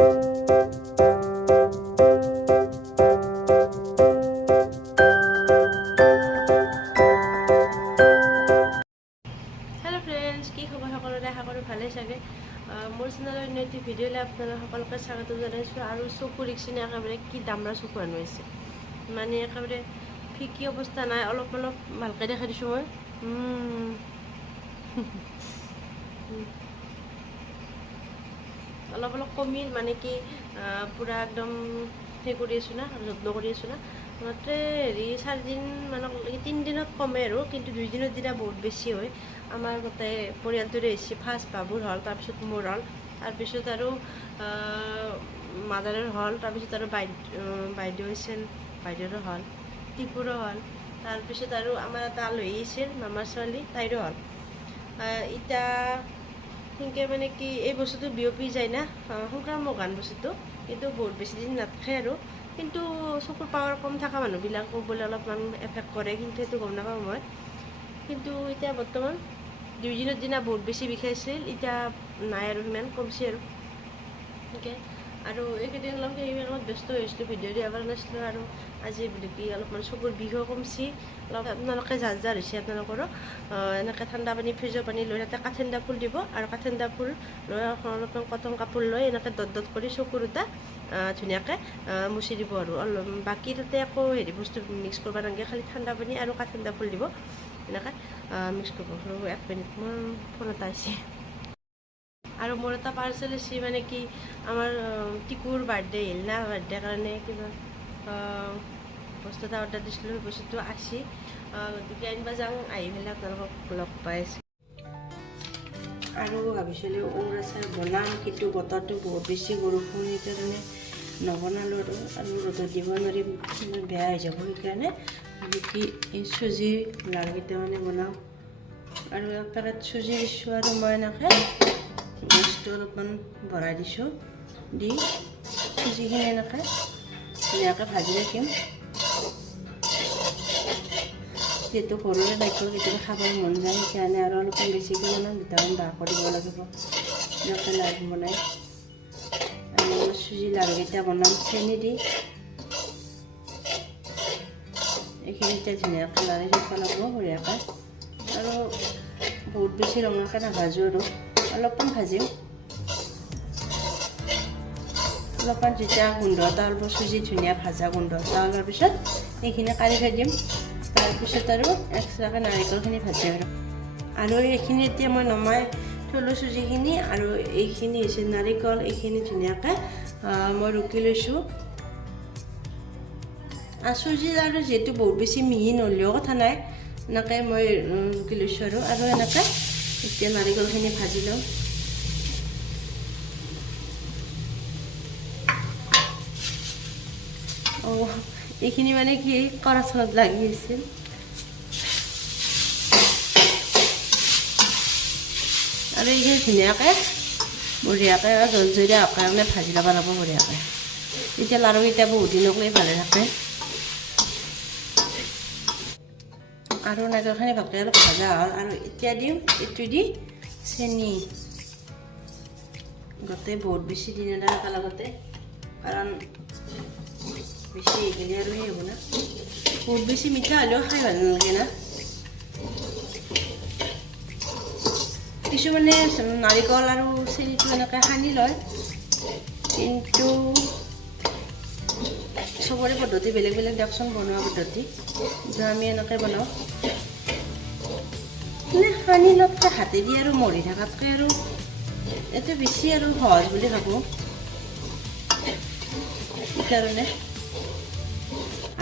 Hello friends की खबर सकलोरे आशा करो भाले चागे मोर चेनेलर अन्य एटी भिडिओले आपनारा सकलोके स्वागत जानाइछो आरो चकु रिक्सिने एकेबारे कि दामरा चकु आनु आइছে माने एकेबारे फिकी अवस्था नाइ अलप अलप भालके देखाइ दिछु মই अलप अलप कमिल माने कि पूरा एकदम हे करि आछु ना যত্ন करि आछु ना मात्रे हेरि 4 दिन मानक 3 दिনত कमे आरो किन्तु 2 दिনৰ দিনা বহুত বেছি হয় আমাৰ গতে পৰিয়ালটোৰে এসি ফাৰ্ষ্ট বাবুৰ হল তাৰ পিছত মোৰ হল তাৰ পিছত আৰু মাদাৰৰ হল তাৰ পিছত আৰু বাইদেউ আছিল বাইদেউৰ হল টিপুৰ হল তাৰ পিছত আৰু আমাৰ এটা আলহী আছিল মামাৰ ছোৱালী তাইৰ হল ইটা হিংকে মানে কি এই বস্তুটো বিয়পি যায় না সংক্ৰামক গান বস্তুটো কিন্তু বহুত বেছি দিন নাথাকে আৰু কিন্তু চকুৰ পাৱাৰ কম থকা মানুহবিলাকো বোলে অলপমান এফেক্ট কৰে কিন্তু সেইটো গম নাপাওঁ মই কিন্তু এতিয়া বৰ্তমান 2 দিনৰ দিনা বহুত বেছি বিষাইছিল এতিয়া নাই আৰু ইমান কমছে আৰু ওকে আৰু এইকেইদিন অলপ সেইবিলাকত ব্যস্ত হৈছিলোঁ ভিডিঅ' দিয়াৰ নাছিলোঁ আৰু আজি বুলি কি অলপমান চকুৰ বিষো কমছি অলপ আপোনালোকে যাৰ হৈছে আপোনালোকৰো এনেকৈ ঠাণ্ডা পানী ফ্ৰিজৰ পানী লৈ তাতে কাঠেণ্ডা ফুল দিব আৰু কাঠেণ্ডা ফুল লৈ অলপমান কটন কাপোৰ লৈ এনেকৈ ডট ডট কৰি চকুৰ দুটা ধুনীয়াকৈ মুচি দিব আৰু অলপ বাকী তাতে একো হেৰি বস্তু মিক্স কৰিব নালাগে খালি ঠাণ্ডা পানী আৰু কাঠেণ্ডা ফুল দিব এনেকৈ মিক্স কৰিব আৰু 1 মিনিট মোৰ ফোন এটা আহিছে আৰু মোৰ এটা পাৰ্চেল আছে মানে কি আমাৰ টিকুৰ বাৰ্থডে আহিল না বাৰ্থডে কাৰণে কিবা বস্তু এটা অৰ্ডাৰ দিছিলোঁ সেই বস্তুটো আছে গতিকে আনিব যাওঁ আহি পেলাই আপোনালোকক লগ পাই আছোঁ আৰু ভাবিছিলোঁ ঔৰ আচাৰ বনাম কিন্তু বতৰটো বহুত বেছি বৰষুণ সেইকাৰণে নবনালোঁ আৰু ৰ'দত দিব নোৱাৰিম বেয়া হৈ যাব সেইকাৰণে কি এই চুজি লাড়ুকেইটা মানে বনাওঁ আৰু এক পেকেট চুজি দিছোঁ আৰু মই এনেকৈ গেছটো অলপমান বঢ়াই দিছোঁ দি চুজিখিনি এনেকৈ ধুনীয়াকৈ ভাজি ৰাখিম যিহেতু ঘৰৰে নাৰিকল কেতিয়াবা খাবৰ মন যায় সেইকাৰণে আৰু অলপমান বেছিকৈ বনাম দুটামান বাহ কৰিব লাগিব এনেকৈ লাড়ু বনাই আৰু চুজি লাড়ুকেইটা বনাম চেনি দি এইখিনি এতিয়া ধুনীয়াকৈ লাৰি ৰাখিব লাগিব বঢ়িয়াকৈ আৰু বহুত বেছি ৰঙাকৈ নাভাজোঁ আৰু অলপমান ভাজিম অলপমান যেতিয়া গোন্ধ এটা অলপ চুজি ধুনীয়া ভাজা গোন্ধ এটা ওলোৱাৰ পিছত এইখিনি কাঢ়ি থৈ দিম তাৰপিছত আৰু এক্সট্ৰাকৈ নাৰিকলখিনি ভাজিম আৰু এইখিনি এতিয়া মই নমাই থলোঁ চুজিখিনি আৰু এইখিনি হৈছে নাৰিকল এইখিনি ধুনীয়াকৈ মই ৰুকি লৈছোঁ চুজি লাড়ু যিহেতু বহুত বেছি মিহি নহ'লেও কথা নাই এনেকৈ মই ৰুকি লৈছোঁ আৰু এনেকৈ এতিয়া নাৰিকলখিনি ভাজি লওঁ এইখিনি মানে কি কৰাচনত লাগি আছিল আৰু এইখিনি ধুনীয়াকৈ বঢ়িয়াকৈ জলজৰীয়া হোৱাৰ কাৰণে ভাজি ল'ব লাগিব বঢ়িয়াকৈ এতিয়া লাড়ুকেইটা বহুত দিনলৈ ভালে থাকে আৰু নাৰিকলখিনি ভালকৈ অলপ ভাজা হ'ল আৰু এতিয়া দিম এইটো দি চেনি গোটেই বহুত বেছি দিন একেলগতে কাৰণ বেছি এইখিনি আৰু সেই হ'ব না বহুত বেছি মিঠা হ'লেও খাই ভাল নালাগে না কিছুমানে নাৰিকল আৰু চেনিটো এনেকৈ সানি লয় কিন্তু চবৰে পদ্ধতি বেলেগ বেলেগ দিয়কচোন বনোৱা পদ্ধতি কিন্তু আমি এনেকৈ বনাওঁ মানে সানি লোৱাতকৈ হাতেদি আৰু মৰি থকাতকৈ আৰু এইটো বেছি আৰু সহজ বুলি ভাবোঁ সেইকাৰণে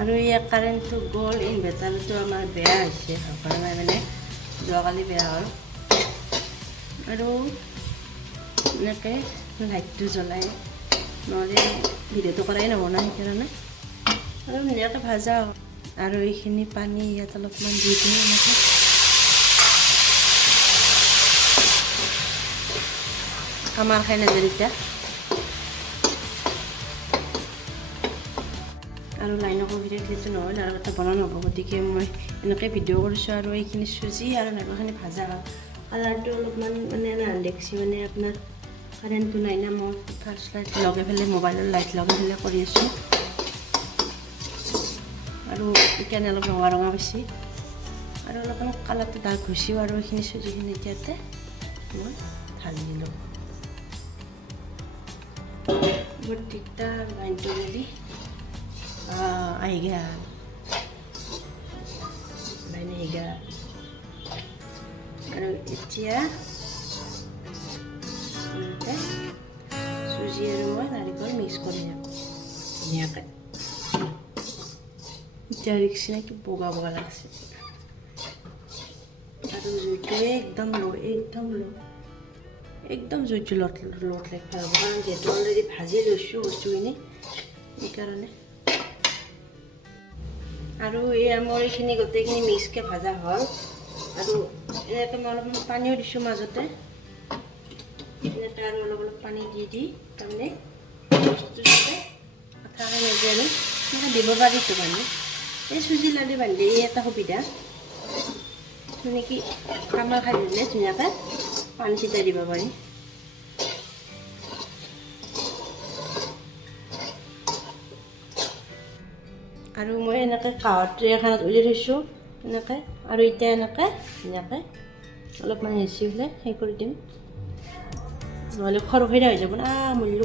আৰু ইয়াৰ কাৰেণ্টটো গ'ল ইনভাৰ্টাৰটো আমাৰ বেয়া হৈছে কাৰণে নাই মানে যোৱাকালি বেয়া হ'ল আৰু এনেকৈ লাইটটো জ্বলাই নহ'লে ভিডিঅ'টো কৰাই নহ'ব না সেইকাৰণে আৰু ধুনীয়াকৈ ভাজা আৰু এইখিনি পানী ইয়াত অলপমান দি দিওঁ এনেকৈ আমাৰ খাই নাযায় এতিয়া আৰু লাইনকো ভিডিঅ' ক্লিপটো নহ'ল আৰু এটা বনাব নহ'ব গতিকে মই এনেকৈ ভিডিঅ' কৰিছোঁ আৰু এইখিনি চুজি আৰু নাৰিকলখিনি ভাজা হ'ল কালাৰটো অলপমান মানে দেখছি মানে আপোনাৰ কাৰেণ্টটো নাই না, মই ফাৰ্ষ্ট লাইট লগাই পেলাই মোবাইলৰ লাইট লগাই পেলাই কৰি আছোঁ। আৰু সেইকাৰণে অলপ ৰঙা ৰঙা বেছি আৰু অলপমান কালাৰটো দাগ ঘুচিও আৰু এইখিনি চুজিখিনি এতিয়াতে মই ঢালি দিলোঁ। গোটেইটা বাইনটো মেলি আহি গ'ল, বাইন আহি গ'ল। আৰু এতিয়া চুজি আৰু মই নাৰিকল মিক্স কৰি দিম ধুনীয়াকৈ। এতিয়া ৰিক্সি নাকি বগা বগা লাগছে আৰু জুইটো একদম ল', একদম জুইটো লট লাগিব, কাৰণ যিহেতু অলৰেডি ভাজি লৈছোঁ বস্তুখিনি সেইকাৰণে। আৰু এই মোৰ এইখিনি গোটেইখিনি মিক্সকৈ ভাজা হ'ল আৰু এনেকৈ মই অলপমান পানীও দিছোঁ মাজতে, এনেকৈ আৰু অলপ অলপ পানী দি তাৰমানে বস্তু যাতে আঠাকৈ নাযায় আৰু এনেকৈ দিব পাৰিছোঁ পানী। এই চুজি লাডু বান্ধি এই এটা সুবিধা, নেকি কামাৰ খাই দিলে ধুনীয়াকৈ পানী ছিটাই দিব পাৰি। আৰু মই এনেকৈ কাঁহৰ ট্ৰে এখনত উলিয়াই থৈছোঁ এনেকৈ, আৰু এতিয়া এনেকৈ ধুনীয়াকৈ অলপমান হেঁচি পেলাই সেই কৰি দিম, নহ'লে খৰখেদা হৈ যাব না মূল্য।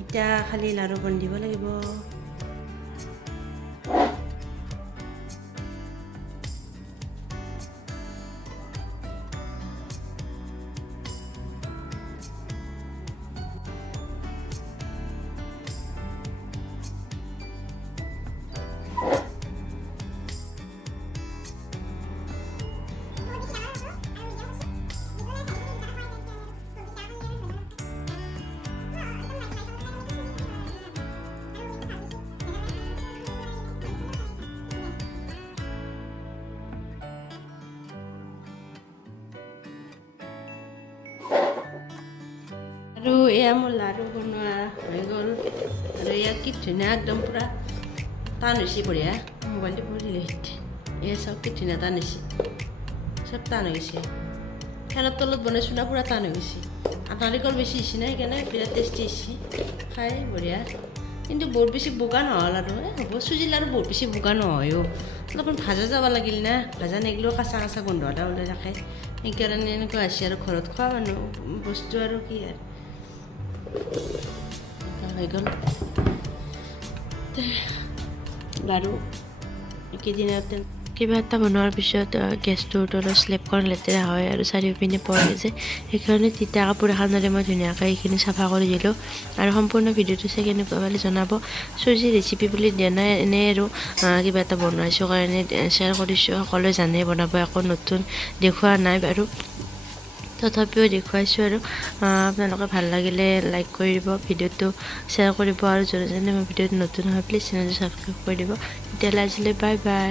এতিয়া খালি লাৰু বান্ধিব লাগিব। আৰু এয়া মোৰ লাড়ু বনোৱা হৈ গ'ল আৰু এয়া কি ধুনীয়া একদম পূৰা টান হৈছে, বঢ়িয়া। মোবাইলটো পৰিলে এয়া চব কি ধুনীয়া টান হৈছে, চব টান হৈ গৈছে। ফেনৰ তলত বনাইছোঁ না, পূৰা টান হৈ গৈছে। নাৰিকল বেছি হৈছে না, সেইকাৰণে বিৰাট টেষ্টি হৈছে খাই, বঢ়িয়া। কিন্তু বহুত বেছি বগা নহ'ল আৰু হ'ব, চুজি লাড়ু বহুত বেছি বগা নহয়ও, অলপমান ভাজা যাব লাগিল না, ভাজা নেগিলেও কাঁচা কাঁচা গোন্ধ এটা ওলাই থাকে, সেইকাৰণে এনেকুৱা হৈছে। আৰু ঘৰত খোৱা মানুহ বস্তু আৰু কি আৰু হৈ গ'ল লাড়ু। এইকেইদিনতে কিবা এটা বনোৱাৰ পিছত গেছটোৰ তলত শ্লেপখন লেতেৰা হয় আৰু চাৰিওপিনে পৰে যে, সেইকাৰণে তিতা কাপোৰ এখনেৰে মই ধুনীয়াকৈ এইখিনি চাফা কৰি দিলোঁ। আৰু সম্পূৰ্ণ ভিডিঅ'টো চাই কেনেকুৱা পালে জনাব। চুজি ৰেচিপি বুলি দিয়া নাই, এনেই আৰু কিবা এটা বনাইছোঁ কাৰণে শ্বেয়াৰ কৰিছোঁ। সকলোৱে জানে বনাব, একো নতুন দেখুওৱা নাই বাৰু, তথাপিও দেখুৱাইছোঁ। আৰু আপোনালোকে ভাল লাগিলে লাইক কৰি দিব, ভিডিঅ'টো শ্বেয়াৰ কৰিব, আৰু যোনে যোনে মোৰ ভিডিঅ'টো নতুন হয় প্লিজ চেনেলটো ছাবস্ক্ৰাইব কৰি দিব। তেতিয়াহ'লে আজিলৈ বাই বাই।